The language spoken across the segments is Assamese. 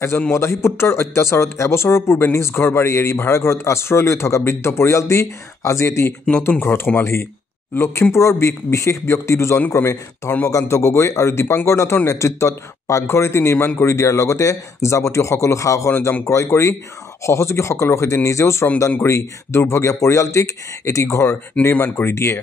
এজন মদাহী পুত্ৰৰ অত্যাচাৰত এবছৰৰ পূৰ্বে নিজ ঘৰ বাৰী এৰি ভাড়াঘৰত আশ্ৰয় লৈ থকা বৃদ্ধ পৰিয়ালটি আজি এটি নতুন ঘৰত সোমালহি। লখিমপুৰৰ বিশেষ ব্যক্তি দুজন ক্ৰমে ধৰ্মকান্ত গগৈ আৰু দীপাংকৰ নাথৰ নেতৃত্বত পাকঘৰ এটি নিৰ্মাণ কৰি দিয়াৰ লগতে যাৱতীয় সকলো সা সৰঞ্জাম ক্ৰয় কৰি সহযোগীসকলৰ সৈতে নিজেও শ্ৰমদান কৰি দুৰ্ভগীয়া পৰিয়ালটিক এটি ঘৰ নিৰ্মাণ কৰি দিয়ে।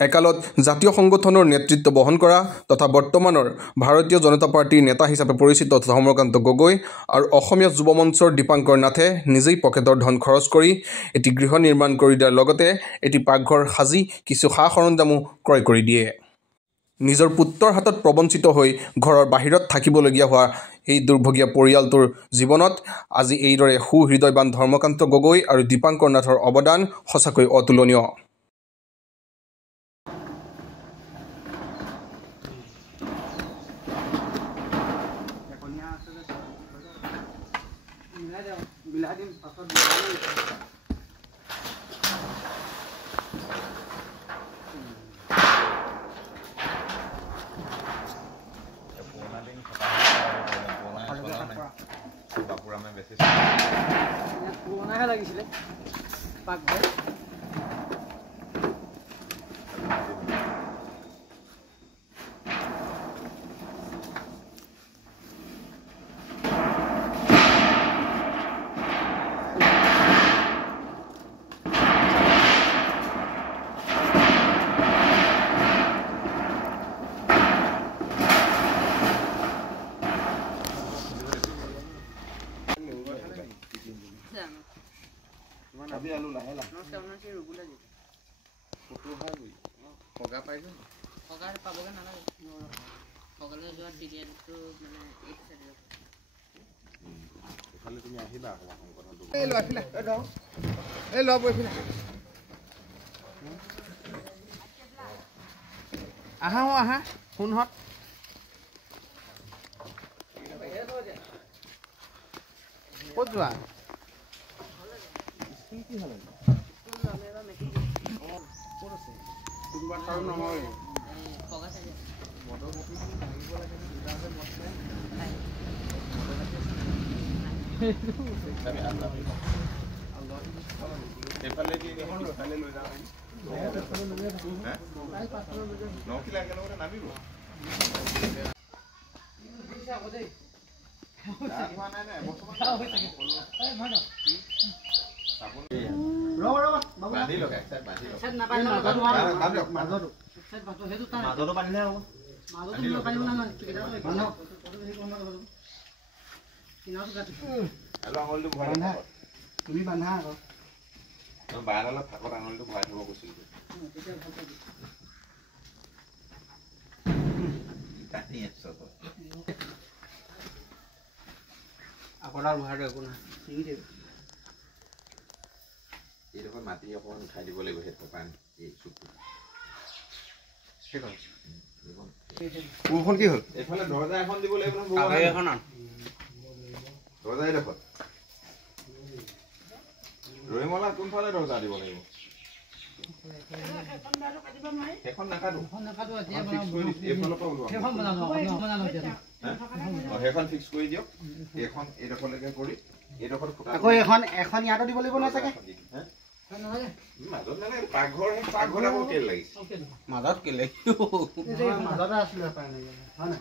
একালত জাতীয় সংগঠনৰ নেতৃত্ব বহন কৰা তথা বৰ্তমানৰ ভাৰতীয় জনতা পাৰ্টিৰ নেতা হিচাপে পৰিচিত ধৰ্মকান্ত গগৈ আৰু অসমীয়া যুৱ মঞ্চৰ দীপাংকৰ নাথে নিজেই পকেটৰ ধন খৰচ কৰি এটি গৃহ নিৰ্মাণ কৰি দিয়াৰ লগতে এটি পাকঘৰ সাজি কিছু সা সৰঞ্জামো ক্ৰয় কৰি দিয়ে। নিজৰ পুত্ৰৰ হাতত প্ৰবঞ্চিত হৈ ঘৰৰ বাহিৰত থাকিবলগীয়া হোৱা এই দুৰ্ভগীয়া পৰিয়ালটোৰ জীৱনত আজি এইদৰে সুহৃদয়বান ধৰ্মকান্ত গগৈ আৰু দীপাংকৰ নাথৰ অৱদান সঁচাকৈ অতুলনীয়। লাগিছিলে পাকঘৰ अभी आलू लाहे ला नमस्कार उनसे रुगुला जी फोटो है कोई होगा पाइबे होगा पाबोगे ना होगले जो टिरिया तो माने एक साइड खाली তুমি আহিবা অকমান কথাটো এই ল আফিলা এই ল বইফিলা আহা শুন হত ক'ত যোৱা কি হল তোমাৰ তাৰ নহয় होगा से মদৰ বটল লাগিব লাগে না দুটাতে মদ নাই এফালে কি এখন ৰখালে লৈ যাওঁ নকিলা কেনেকৈ নামিব বান্ধি লওক এক সাইড বান্ধি লওক सेट ना पानी মাজতো हेतु ता মাজতো বান্ধিলে হ'ব মাজতো পানি না না কিনা কিনা তো কাটি আৰু আঙুলিটো ভৰাই বান্ধা তুমি বান্ধা আকৌ মই বাৰালত ফাকত আঙুলিটো ভৰাই থব কৈছিলোঁ কাটি আছো আপোনাৰ ভৰাই একো না চিঙি দেব এইডোখৰ মাটি অকণমান উঠাই দিব লাগিব সেইটো পান এই চুকটো কোনখন কি হ'ল এইফালে দৰ্জা এখন দিব লাগিব নহয় আগে এখন দৰ্জা এইডোখৰ ৰহিমলা কোনফালে দৰ্জা দিব লাগিব এখন নাকাটো এইফালৰ পৰা ওলোৱা সেইখন ফিক্স কৰি দিয়ক এইখন এইডোখৰলৈকে কৰি এইডোখৰ আকৌ এখন ইয়াতো দিব লাগিব নহয় চাগে মাজত মানে পাকঘৰ আকৌ তেল লাগিছে মাজত কেলে মাজতে আছিলে পাই নাই